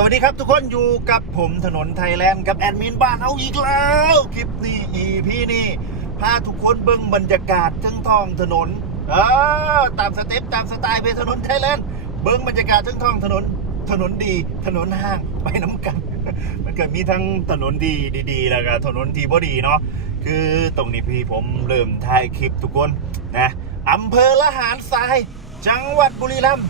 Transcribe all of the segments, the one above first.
สวัสดีครับทุกคนอยู่กับผมถนนไทยแลนด์กับแอดมินบ้านเอาอีกแล้ว คลิปนี้ EP นี้พาทุกคนเบิ่งบรรยากาศทั้งท้องถนนเออตามสเต็ปตามสไตล์ไปถนนไทยแลนด์เบิ่งบรรยากาศทั้งท้องถนนถนนดีถนนห้างไปน้ำกัน มันเกิดมีทั้งถนนดีดีๆ แล้วก็ถนนที่บ่ดีเนาะคือตรงนี้พี่ผมเริ่มถ่ายคลิปทุกคนนะอำเภอละหารทราย จังหวัดบุรีรัมย์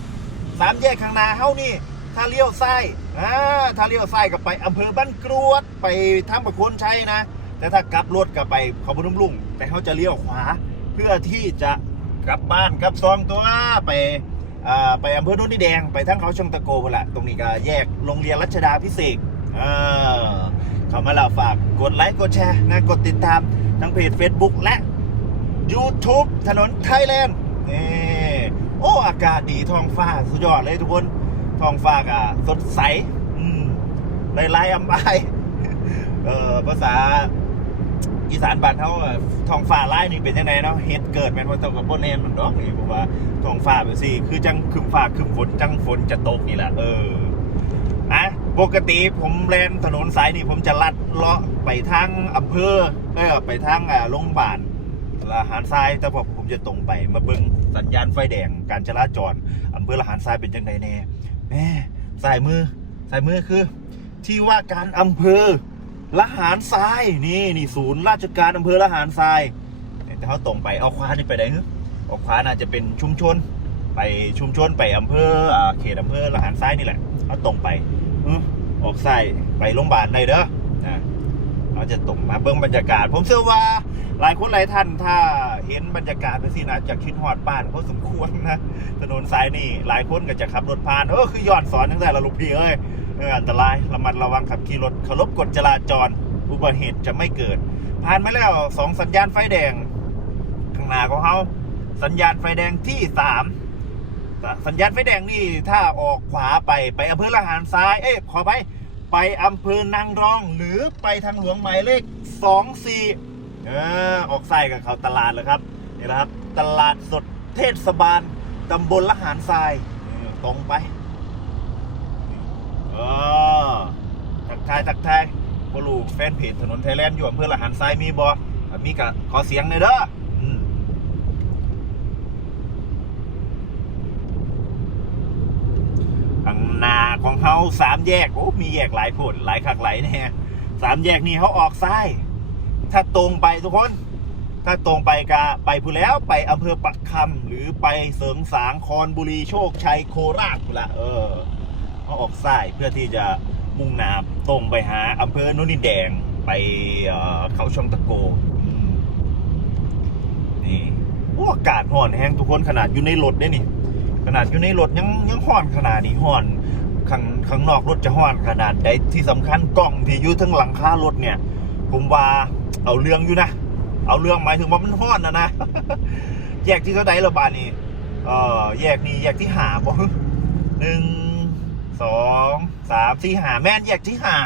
สามแยกข้างนาเฮานี่ ถ้าเลี้ยวซ้ายอ่าถ้าเลี้ยวซ้ายก็ไปอำเภอบ้านกรวดไปท่างประโคนชัยนะ แต่ถ้ากลับรถก็ไปเขาบุญลุงแต่เขาจะเลี้ยวขวา เพื่อที่จะกลับบ้านกลับซองตัวไปอ่าไปอำเภอโนนนี่แดงไปทางเขาช่องตะโกพละตรงนี้ก็แยกโรงเรียนรัชดาพิเศษกอ่าเขามาล้วฝากกดไลค์กดแชร์นะกดติดตามทั้งเพจ Facebook และ YouTube ถนนไทยแลนด์นี่โอ้ อากาศดีท้องฟ้า สุดยอดเลยทุกคน ท้องฟ้าก็สดใสลายลายๆอำไอเออภาษาอีสานบ้านเขาอะท้องฟ้าลายนี่เป็นยังไงเนาะเฮ็ดเกิดแม่นว่าต้องกับโบแนนมันดอกนี่ผมว่าท้องฟ้าเป็นสิคือจังคึมฟ้าคึมฝนจังฝนจะตกนี่แหละเอออะปกติผมแลนถนนสายนี่ผมจะลัดเลาะไปทางอำเภอเออไปทางอ่าโรงพยาบาลละหารทรายแต่พอผมจะตรงไปมาเบิ่งสัญญาณไฟแดงการจราจรอำเภอละหารทรายเป็นจังไดแน่ แม่สายมือสายมือคือ ที่ว่าการอำเภอละหารทรายนี่นี่ศูนย์ราชการอำเภอละหารทรายแต่เขาตรงไปเอาควานี่ไปไหนฮึเอาขวาน่าจะเป็นชุมชน ไปชุมชนไปอำเภอเขตอำเภอละหารทรายนี่แหละเขาตรงไปออกทรายไปโรงพยาบาลได้เด้อาเราจะตรงมาเบิ่งบรรยากาศ ผมเชื่อว่าหลายคนหลายท่านถ้าเห็นบรรยากาศไปสินะจะคิดฮอดบ้านเขาสมควรนะถนนสายนี่หลายคนก็จะขับรถผ่านเออคือย้อนสอนตั้งแต่ละลูกพี่เอ้ยเอออันตรายระมัดระวังขับขี่รถเคารพกฎจราจร อุบัติเหตุจะไม่เกิด ผ่านมาแล้วสองสัญญาณไฟแดงข้างหน้าของเขาสัญญาณไฟแดงที่สามสัญญาณไฟแดงนี่ถ้าออกขวาไปไปอำเภอละหารซ้าย เอ๊ะขอไป ไปอำเภอนางรอง หรือไปทางหลวงหมายเลข 24เออออกไส้กับเขาตลาดเลยครับนี่แหละครับ ตลาดสดเทศบาลตำบลละหารทรายตรงไปเออทักทายทักทายบลูแฟนเพจถนนไทยแลนด์อยู่อำเภอละหารทรายมีบอมีกะขอเสียงหน่อยเด้ออืม ข้างหน้าของเขาสามแยกโอ้มีแยกหลายผลหลายขักหลายแน่สามแยกนี่เขาออกซ้าย ถ้าตรงไปทุกคน ถ้าตรงไปกะไปพูนแล้วไปอำเภอปักคำหรือไปเสริงสางคอนบุรีโชคชัยโคราชพูละเออเขาออกซ้ายเพื่อที่จะมุ่งหน้าตรงไปหาอำเภอโนนินแดงไปเออเขาช่องตะโกนี่โอ้อากาศห่อนแห้งทุกคนขนาดอยู่ในรถได้นี่ ขนาดอยู่ในรถยังยังห่อนขนาดนี้ห่อนข้างข้างนอกรถจะห่อนขนาดใดที่สำคัญกล้องที่อยู่ทั้งหลังคารถเนี่ย ผมว่าเอาเรื่องอยู่นะ เอาเรื่องหมายถึงว่ามันห่อนนะนะแยกที่เท่าใดละบาทนี่เออแยกนี้แยกที่หาบ่หนึ่งสองสามสี่หาแม่นแยกที่หา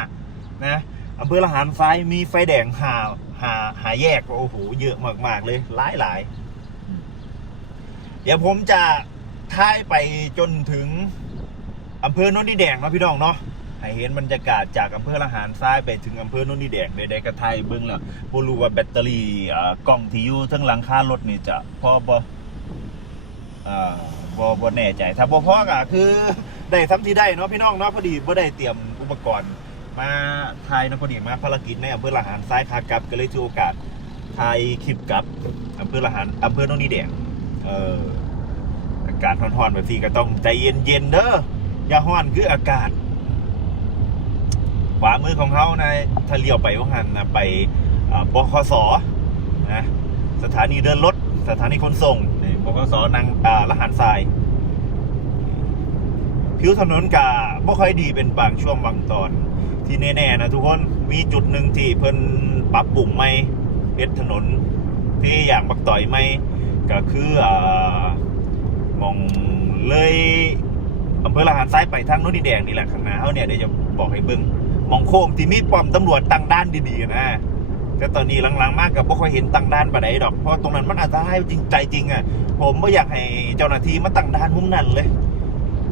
นะอำเภอละหารทรายมีไฟแดงหาหาหาแยกโอ้โหเยอะมากๆเลยหลายหลายเดี๋ยวผมจะ ท้ายไปจนถึงอำเภอโนนดินแดงเนาะพี่น้องเนาะให้เห็นบรรยากาศจากอำเภอละหารทรายไปถึงอำเภอโนนดินแดงได้ได้กระไทยเบิ้งล้วบ่รู้ว่าแบตเตอรี่อ่ากล้องที่อยู่ทั้งหลังคารถนี่จะพอบ่อ่าบ่บ่แน่ใจ ถ้าบ่พอก็คือได้ซ้ำที่ได้เนาะพี่น้องเนาะพอดีบ่ได้เตรียมอุปกรณ์ มาถ่ายเนาะพอดีมาภารกิจในอำเภอละหารทรายขากลับก็เลยถือโอกาสถ่ายคลิปกับอำเภอละหารอำเภอโนนดินแดงเออากาศร้อนๆแบบนี้ก็ต้องใจเย็นๆเด้ออย่าร้อนคืออากาศขวามือของเขานะถ้าเลี้ยวไปว่าหันนะไปบคสนะสถานีเดินรถสถานีขนส่งบคสนางอ่าละหันทราย ผิวถนนกาบ่ค่อยดีเป็นบางช่วงบางตอน ที่แน่ๆนะทุกคนมีจุดหนึ่งที่เพิ่นปรับปรุงไม่เพ็ดถนนที่อย่างบักต่อยไม่ก็คืออ มองเลยอำเภอละหารซ้ายไปทางโน้นดินแดงนี่แหละข้างหน้าเขาเนี่ยเดี๋ยวจะบอกให้เบิ้งมองโค้งที่มีป้อมตำรวจตั้งด้านดีๆนะแต่ตอนนี้หลังๆมากกับบ่ค่อยเห็นตั้งด้านปานใดดอกเพราะตรงนั้นมันอันตรายจริงใจจริงอะผมไม่อยากให้เจ้าหน้าที่มาตั้งด้านมุมนั้นเลย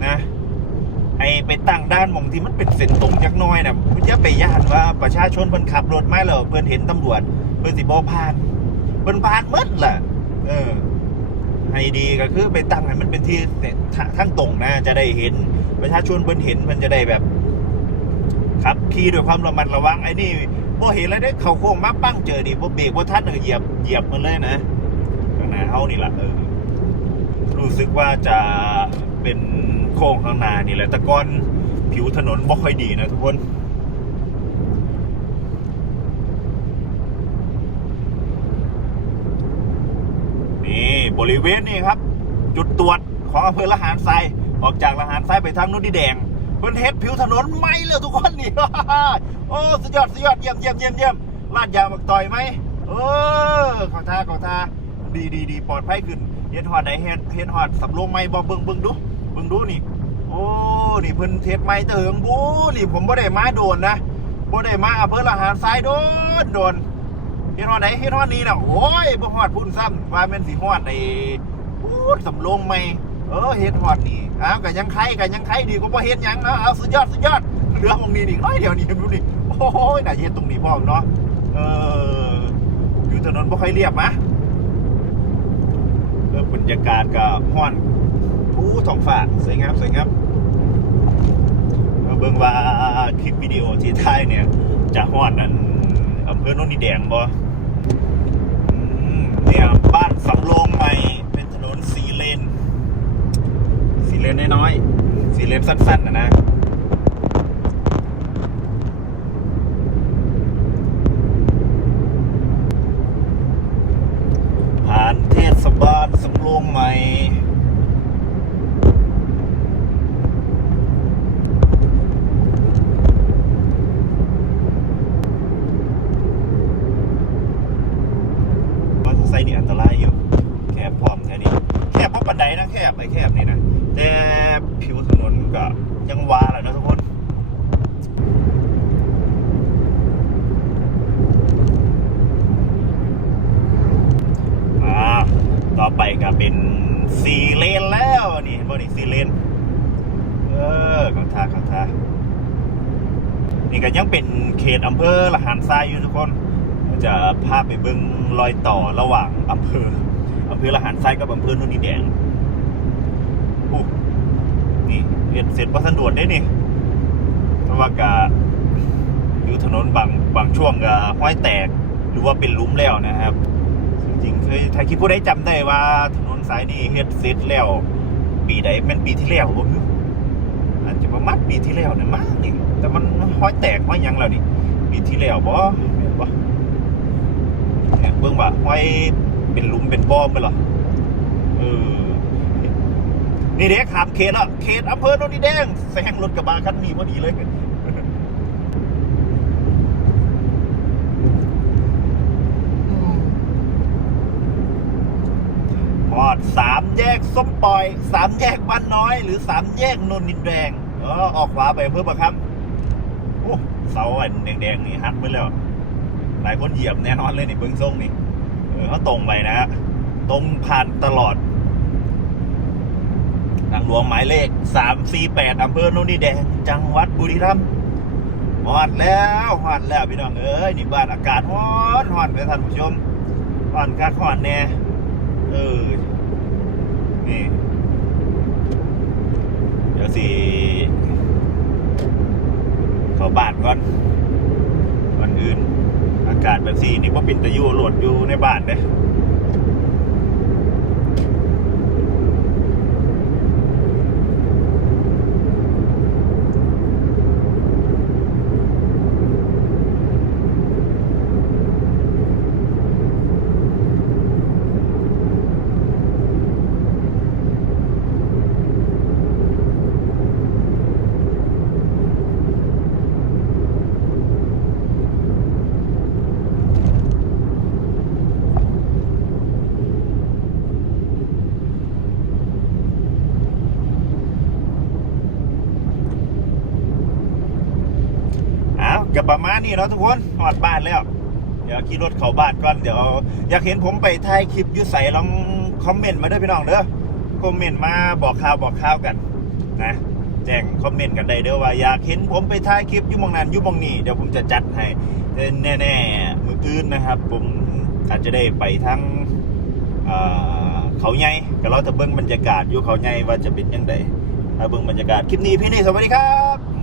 นะใให้ไปตั้งด้านมองที่มันเป็นเส้นตรงจักน้อยนะอย่าไปย่านว่าประชาชนเพิ่นขับรถไมาแล้วเพิ่นเห็นตำรวจเพิ่นสิบ่ผ่านเพิ่นผ่านหมดล่ะเอ ดีก็คือไปตั้งให้มันเป็นที่ทั้งตรงนะจะได้เห็นประชาชนเพิ่นเห็นเพิ่นจะได้แบบขับขี่ด้วยความระมัดระวังไอ้นี่พอเห็นแล้วได้เขาโค้งมาปั้งเจอดิพอเบรกพอทัดเออเหยียบเหยียบมันเลยนะข้างหน้าเฮานี่แหละเออรู้สึกว่าจะเป็นโค้งข้างหน้านี่แหละแต่ก่อนผิวถนนบ่ค่อยดีนะทุกคน นี่บ ริเวณนี้ครับ จุดตรวจของอำเภอละหารทรายออกจากละหารทรายไปทางนุ่นดิแดงเพิ่นเฮ็ดผิวถนนไหมเลยทุกคนนี่โอ้สุดยอดสุดยอดเยี่ยมเยี่ยมเยี่ยมเยี่ยมลาดยางมักต่อยไหมเออขอท่าขอท่าดีดีดีปลอดภัยขึ้นเฮ็ดฮอดไหนเฮ็ดเฮ็ดฮอดสำรวงไหมบ่เบิ่งเบิ่งดูเบิ่งดูนี่ โอ้นี่เพิ่นเทศไหมเติงบูนี่ผมบ่ได้มาโดนนะบ่ได้มาอำเภอละหารทรายโดนโดน ฮ็ดฮอดไหนเฮ็ดฮอดนี้นะโอ้ยบ่ฮอดพุ่นซ้ำว่าแม่นสิฮอดในพูดสำโรงใหม่เออเฮ็ดฮอดนี่อ้าวก็ยังไข่ก็ยังไข่ดีกว่าบ่เฮ็ดหยังเนาะเอาสุดยอดสุดยอดเหลือตรงนี้นี่น้อยเดียวนี่ดูนี่โอ้ยน่าเฮ็ดตรงนี้พร้อเนาะเอออยู่ถนนบ่ค่อยเรียบมะเออบรรยากาศก็ฮ้อนผู้ท้องฟ้าสวยงามสวยงามเบิ่งว่าคลิปวิดีโอที่ถ่ายเนี่ยจะฮอนนั่นอำเภอโนนดิแดงบ่ เนี่ยบ้านสำโรงใหม่เป็นถนนสีเลนสีเลนน้อยๆสีเลนสั้นๆนะนะ ผ่านเทศบาลสำโรงใหม่ มอเตอร์ไซค์ นี่อันตรายอยู่ แคบพร้อมแค่นี้ แคบเพราะปันไดนะแคบไปแคบนี่นะ แต่ผิวถนนก็ยังวาแหละนะทุกคนต่อไปก็เป็นสี่เลนแล้วนี่บนี่สี่เลน เออเขาท่าเขาท่านี่ก็ยังเป็นเขตอำเภอละหารทรายอยู่ทุกคน จะพาไปเบิ้งรอยต่อระหว่างอำเภออำเภอละหารทรายกับอำเภอโนนดินแดงอู้นี่เรียนเสร็จว่าสะดวกได้นี่เพราะว่ากาอยู่ถนนบางบางช่วงก็ห้อยแตกหรือว่าเป็นลุมแล้วนะครับ จริงๆเคยถ้าคิดผู้ได้จำได้ว่าถนนสายนี้เฮ็ดเสร็จแล้วปีใดเป็นปีที่แล้วบ่รู้อาจจะประมาณปีที่แล้วเนี่ยมั้งนี่แต่มันห้อยแตกห้อยยังแล้วนี่ปีที่แล้วบ่แม่นบ่ เนี่ยเบื้องว่าห้อยเป็นลุมเป็นบ่อมไปหรอเออนี่เด็กขามเขตอะเขตอำเภอโนนดินแดงแซงรถกระบะคันนี้พอดีเลยหอดสามแยกส้มปล่อยสามแยกบ้านน้อย หรือสามแยกนนดินแดงเออออกขวาไปเพื่อประคำโอ้เสาอันแดงๆนี่หักไปแล้ว หลายคนเหยียบแน่นอนเลยนี่เบิ้งทรงนี่เออเขาตรงไปนะฮะตรงผ่านตลอดทางหลวงหมายเลขสามสี่แปดอำเภอโนนดินแดง จังหวัดบุรีรัมย์ฮอดแล้วฮอดแล้วพี่น้องเอ้ยนี่บ้านอากาศฮอนฮอนไปท่านผู้ชมฮอนคักฮ้อนแน่เออนี่เดี๋ยวสิเข้าบ้านก่อนวันอื่น การแบบสี่นี่ว่าปินตะยูโหลดอยู่ในบ้านเด้ ประมาณนี้เนาะทุกคนหอดบ้านแล้ว เดี๋ยวขี่รถเข้าบ้านก่อนเดี๋ยว อยากเห็นผมไปถ่ายคลิปยุ่ใส่ลองคอมเมนต์มาด้วยพี่น้องเด้อคอมเมนต์มาบอกข่าวบอกข่าวกันนะแจ้งคอมเมนต์กันได้เด้อว่าอยากเห็นผมไปถ่ายคลิปยู่มองนั้นยู่มองนี้เดี๋ยวผมจะจัดให้แต่แน่ๆมืออื่นนะครับ ผมอาจจะได้ไปทั้งเขาใหญ่ก็เราจะเบิ่งบรรยากาศอยู่เขาใหญ่ว่าจะเป็นยังไงถ้าเบิ่งบรรยากาศคลิปนี้พี่นี่สวัสดีครับ